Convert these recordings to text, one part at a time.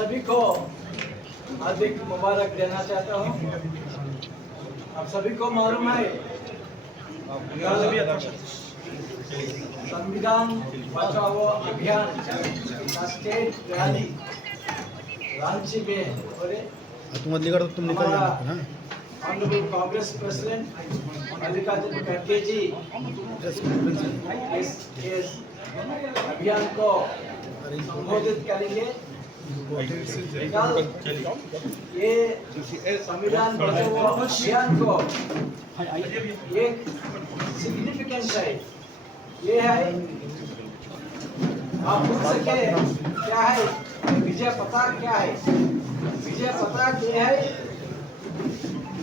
सभी को हार्दिक मुबारक देना चाहता हूँ। आप सभी को मालूम है संविधान बचाओ अभियान का स्टेट रैली रांची में हो रहे। तुम निकल जाना ना। ऑनरेबल कांग्रेस प्रेसिडेंट मल्लिकार्जुन खड़गे जी इस अभियान को संबोधित करेंगे। ये संविधान बचाओ अभियान को एक सिग्निफिकेंस है। ये है आप पूछ सके क्या है विजय पताका, क्या है विजय पताका? ये है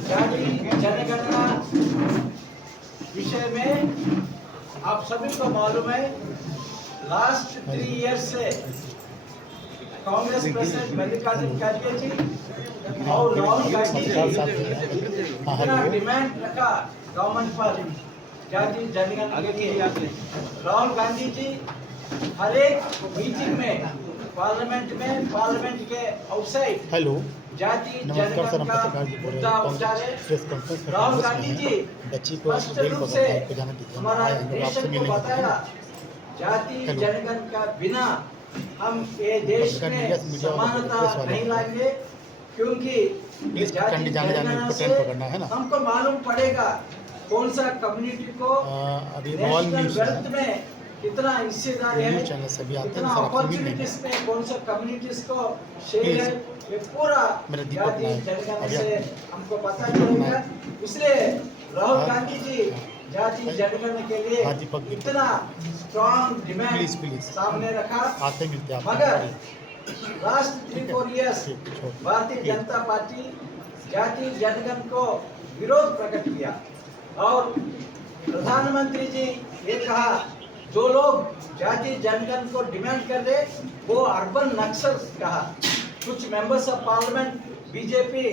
जाति जनगणना विषय में आप सभी को मालूम है लास्ट 3 इयर्स से कांग्रेस प्रेसिडेंट मल्लिकार्जुन खड़गे जी और राहुल गांधी जी इतना डिमांड रखा गवर्नमेंट पर जाति जनगणना के लिए। राहुल गांधी जी हर एक मीटिंग में पार्लियामेंट के आउटसाइड जाति जनगणना का मुद्दा उठाए। राहुल गांधी जी स्पष्ट रूप से हमारा नेशन को बताया जाति जनगणना का बिना हम ये देश में समानता नहीं लाएंगे, क्योंकि जाति जनगणना से हमको मालूम पड़ेगा कौन सा कम्युनिटी को नेशनल वेल्थ में कितना हिस्सेदारी है, कितना अपॉर्चुनिटीज में कौन सा कम्युनिटीज को शेयर है। ये पूरा जाति जनगणना से हमको पता चलेगा। इसलिए राहुल गांधी जी जाति जनगणना के लिए इतना स्ट्रॉन्ग डिमांड सामने रखा। मगर last 3-4 years Bharatiya Janata party जाति जनगणना को विरोध प्रकट किया और प्रधानमंत्री जी ये कहा जो लोग जाति जनगणना को डिमांड कर रहे वो अर्बन नक्सल्स कहा। कुछ members of parliament BJP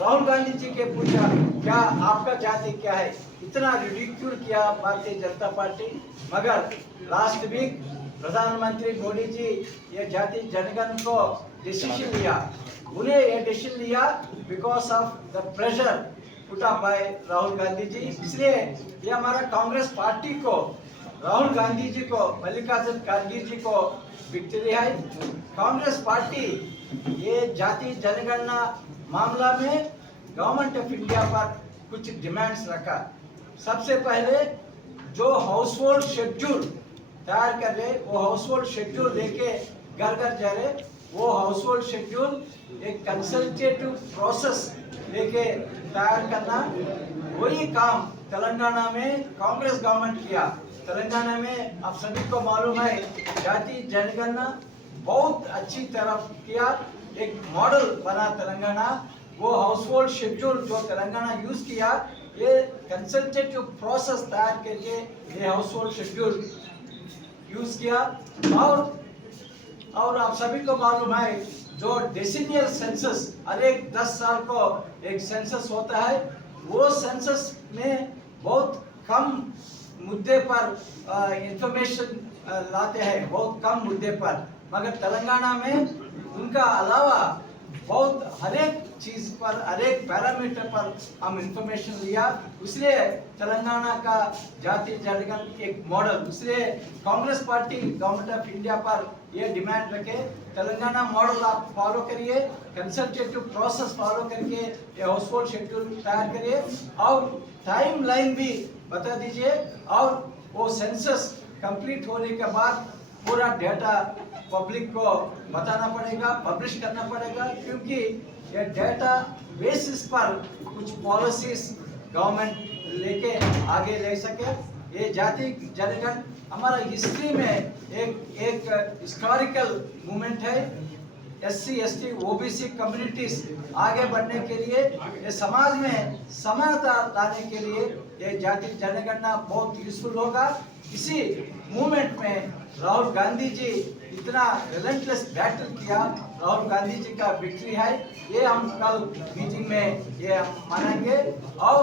Rahul Gandhi ji के पूछा क्या आपका जाति क्या है, इतना रिडिक्यूल किया भारतीय जनता पार्टी। मगर लास्ट वीक प्रधानमंत्री मोदी जी ये जाति जनगणना को डिसीजन लिया। उन्हें ये डिसीजन लिया because of the pressure put up by Rahul Gandhi ji. इसलिए ये हमारा कांग्रेस पार्टी को राहुल गांधी जी को मल्लिकार्जुन खड़गे जी को विक्ट्री है। कांग्रेस पार्टी ये जाति जनगणना मामला में गवर्नमेंट ऑफ इंडिया पर कुछ डिमांड्स रखा। सबसे पहले जो हाउस होल्ड शेड्यूल तैयार कर रहे वो हाउस होल्ड शेड्यूल लेके घर घर जा रहे, वो हाउस होल्ड शेड्यूल एक कंसल्टेटिव प्रोसेस लेके तैयार करना, वही काम तेलंगाना में कांग्रेस गवर्नमेंट किया। तेलंगाना में आप सभी को मालूम है जाति जनगणना बहुत अच्छी तरह किया, एक मॉडल बना तेलंगाना। वो हाउस होल्ड शेड्यूल जो तेलंगाना यूज किया, ये कंसल्टेटिव प्रोसेस तैयार करके ये हाउस होल्ड शेड्यूल यूज किया। और आप सभी को मालूम है जो डेसिनियल सेंसस हर एक 10 साल को एक सेंसस होता है, वो सेंसस में बहुत कम मुद्दे पर इंफॉर्मेशन लाते हैं, बहुत कम मुद्दे पर। मगर तेलंगाना में उनका अलावा बहुत हर एक चीज पर हर एक पैरामीटर पर हम इंफॉर्मेशन लिया। इसलिए तेलंगाना का जाति जनगणना एक मॉडल, इसलिए Congress party government of India पर ये डिमांड रखे तेलंगाना मॉडल आप फॉलो करिए, कंसल्टेटिव प्रोसेस फॉलो करके ये हाउस होल्ड शेड्यूल तैयार करिए और टाइम लाइन भी बता दीजिए। और वो सेंसस कंप्लीट होने के बाद पूरा डेटा पब्लिक को बताना पड़ेगा, पब्लिश करना पड़ेगा, क्योंकि ये डेटा बेसिस पर कुछ पॉलिसीज गवर्नमेंट लेके आगे ले सके। ये जाति जनगणना हमारा हिस्ट्री में एक हिस्टोरिकल मूवमेंट है। SC ST OBC कम्युनिटीज आगे बढ़ने के लिए, ये समाज में समानता लाने के लिए ये जाति जनगणना बहुत यूजफुल होगा। इसी मूवमेंट में राहुल गांधी जी इतना रिलेंटलेस बैटल किया, राहुल गांधी जी का विक्ट्री है। ये हम कल मीटिंग में ये हम मनाएंगे। और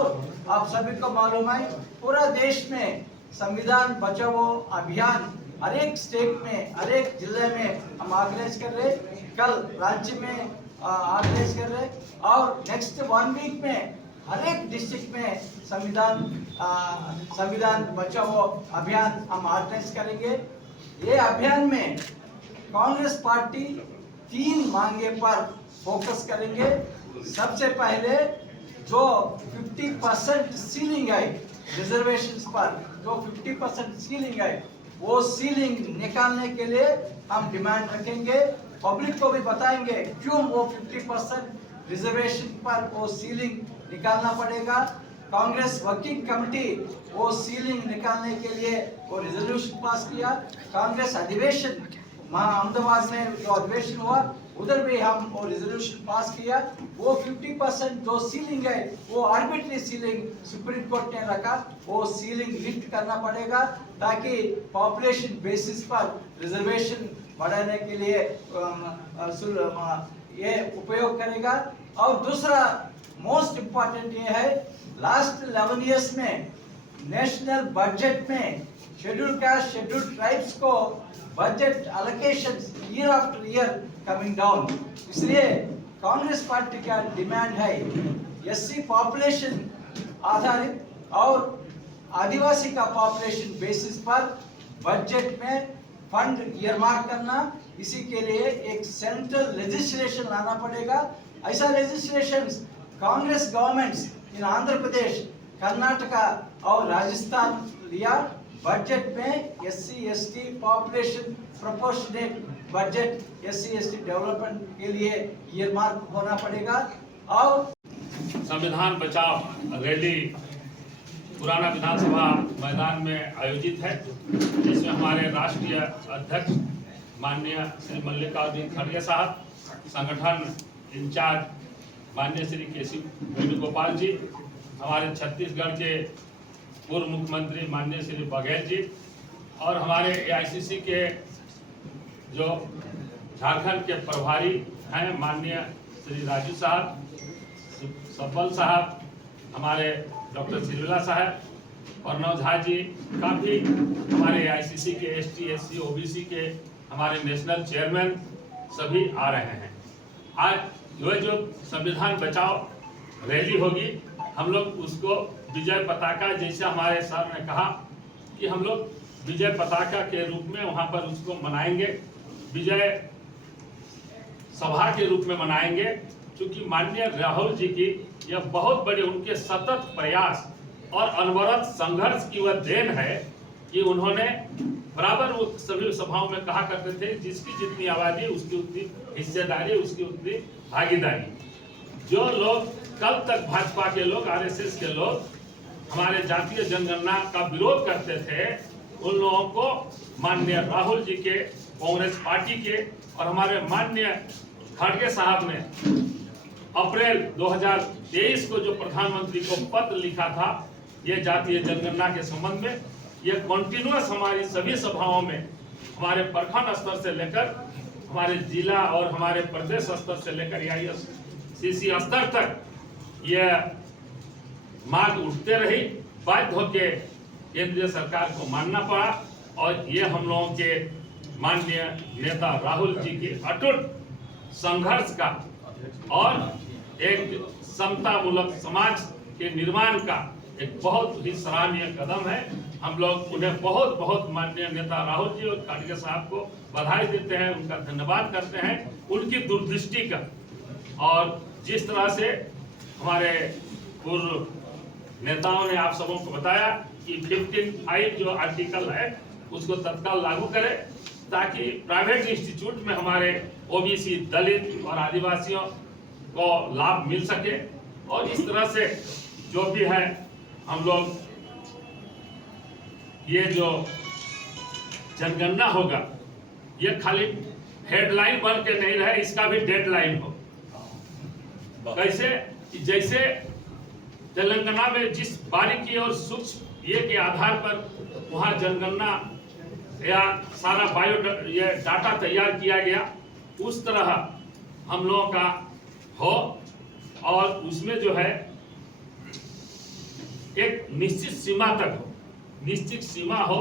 आप सभी को मालूम है पूरा देश में संविधान बचाओ अभियान हर एक स्टेट में, हर एक जिले में हम ऑर्गेनाइज कर रहे, कल राज्य में ऑर्गेनाइज कर रहे, और नेक्स्ट 1 वीक में हर एक डिस्ट्रिक्ट में संविधान बचाओ अभियान हम ऑर्गेनाइज करेंगे। ये अभियान में कांग्रेस पार्टी 3 मांगे पर फोकस करेंगे। सबसे पहले जो 50% सीलिंग है रिजर्वेशंस पर, जो 50% सीलिंग है, वो सीलिंग निकालने के लिए हम डिमांड रखेंगे। पब्लिक को भी बताएंगे क्यों वो 50% रिजर्वेशन पर वो सीलिंग निकालना पड़ेगा। कांग्रेस वर्किंग कमेटी वो सीलिंग निकालने के लिए वो रिजोल्यूशन पास किया। कांग्रेस अधिवेशन अहमदाबाद में जो अधिवेशन हुआ उधर भी हम वो रिजोल्यूशन पास किया। वो 50% जो सीलिंग है वो आर्बिट्री सीलिंग सुप्रीम कोर्ट ने रखा, वो सीलिंग लिफ्ट करना पड़ेगा ताकि पॉपुलेशन बेसिस पर रिजर्वेशन बढ़ाने के लिए ये उपयोग करेगा। और दूसरा मोस्ट इम्पोर्टेंट ये है, लास्ट 11 इयर्स में नेशनल बजट में शेड्यूल कास्ट शेड्यूल ट्राइब्स को budget allocations year after year coming down. इसलिए कांग्रेस पार्टी का डिमांड है एससी पॉपुलेशन आधारित और आदिवासी का पॉपुलेशन बेसिस पर बजट में फंड ईयरमार्क करना। इसी के लिए एक सेंट्रल लेजिस्लेशन लाना पड़ेगा। ऐसा legislation Congress governments in Andhra Pradesh, Karnataka और राजस्थान लिया। बजट में SC ST population proportionate budget SC ST development के लिए ईयरमार्क होना पड़ेगा। और संविधान बचाओ रैली पुराना विधानसभा मैदान में आयोजित है, जिसमें हमारे राष्ट्रीय अध्यक्ष माननीय श्री मल्लिकार्जुन खड़गे साहब, संगठन इंचार्ज माननीय श्री केसी वेणुगोपाल जी, हमारे छत्तीसगढ़ के पूर्व मुख्यमंत्री माननीय श्री बघेल जी, और हमारे एआईसीसी के जो झारखंड के प्रभारी हैं माननीय श्री राजू साहब, सब्बल साहब, हमारे डॉक्टर सिरविला साहब, अर्नव झा जी, काफ़ी हमारे एआईसीसी के एसटी एससी ओबीसी के हमारे नेशनल चेयरमैन सभी आ रहे हैं। आज जो संविधान बचाओ रैली होगी, हम लोग उसको विजय पताका, जैसे हमारे सर ने कहा कि हम लोग विजय पताका के रूप में वहां पर उसको मनाएंगे, विजय सभा के रूप में मनाएंगे, क्योंकि माननीय राहुल जी की यह बहुत बड़े उनके सतत प्रयास और अनवरत संघर्ष की वह देन है कि उन्होंने बराबर वो सभी सभाओं में कहा करते थे, जिसकी जितनी आबादी उसकी उतनी हिस्सेदारी, उसकी उतनी भागीदारी। जो लोग कल तक भाजपा के लोग, आरएसएस के लोग हमारे जातीय जनगणना का विरोध करते थे, उन लोगों को माननीय राहुल जी के, कांग्रेस पार्टी के और हमारे माननीय खड़गे साहब ने अप्रैल 2023 को जो प्रधानमंत्री को पत्र लिखा था ये जातीय जनगणना के संबंध में, ये कंटिन्यूअस हमारी सभी सभाओं में हमारे प्रखंड स्तर से लेकर हमारे जिला और हमारे प्रदेश स्तर से लेकर एआईसीसी स्तर तक ये मांग उठते रही। बाध्य होकर केंद्रीय सरकार को मानना पड़ा और ये हम लोगों के माननीय नेता राहुल जी की अटूट संघर्ष का और एक समतामूलक समाज के निर्माण का एक बहुत ही सराहनीय कदम है। हम लोग उन्हें बहुत बहुत माननीय नेता राहुल जी और खड़गे साहब को बधाई देते हैं, उनका धन्यवाद करते हैं, उनकी दूरदृष्टि का। और जिस तरह से हमारे पूर्व नेताओं ने आप सबों को बताया कि 15(5) जो आर्टिकल है उसको तत्काल लागू करें, ताकि प्राइवेट इंस्टीट्यूट में हमारे ओबीसी, दलित और आदिवासियों को लाभ मिल सके। और इस तरह से जो भी है हम लोग ये जो जनगणना होगा ये खाली हेडलाइन बन के नहीं रहे, इसका भी डेडलाइन हो। कैसे? जैसे तेलंगाना में जिस बारीकी और सूक्ष्म ये के आधार पर वहाँ जनगणना या सारा ये डाटा तैयार किया गया, उस तरह हम लोगों का हो और उसमें जो है एक निश्चित सीमा तक हो, निश्चित सीमा हो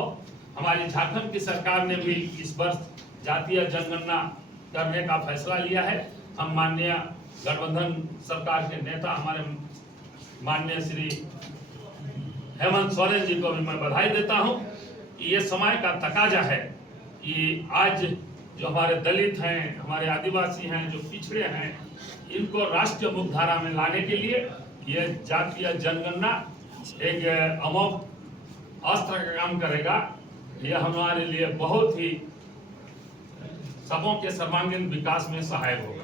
हमारी झारखंड की सरकार ने भी इस वर्ष जातीय जनगणना करने का फैसला लिया है। हम माननीय गठबंधन सरकार के नेता हमारे माननीय श्री हेमंत सोरेन जी को भी मैं बधाई देता हूं कि ये समय का तकाजा है कि आज जो हमारे दलित हैं, हमारे आदिवासी हैं, जो पिछड़े हैं, इनको राष्ट्रीय मुख्यधारा में लाने के लिए ये जातीय जनगणना एक अमोघ अस्त्र का काम करेगा। यह हमारे लिए बहुत ही सबों के सर्वांगीण विकास में सहायक होगा।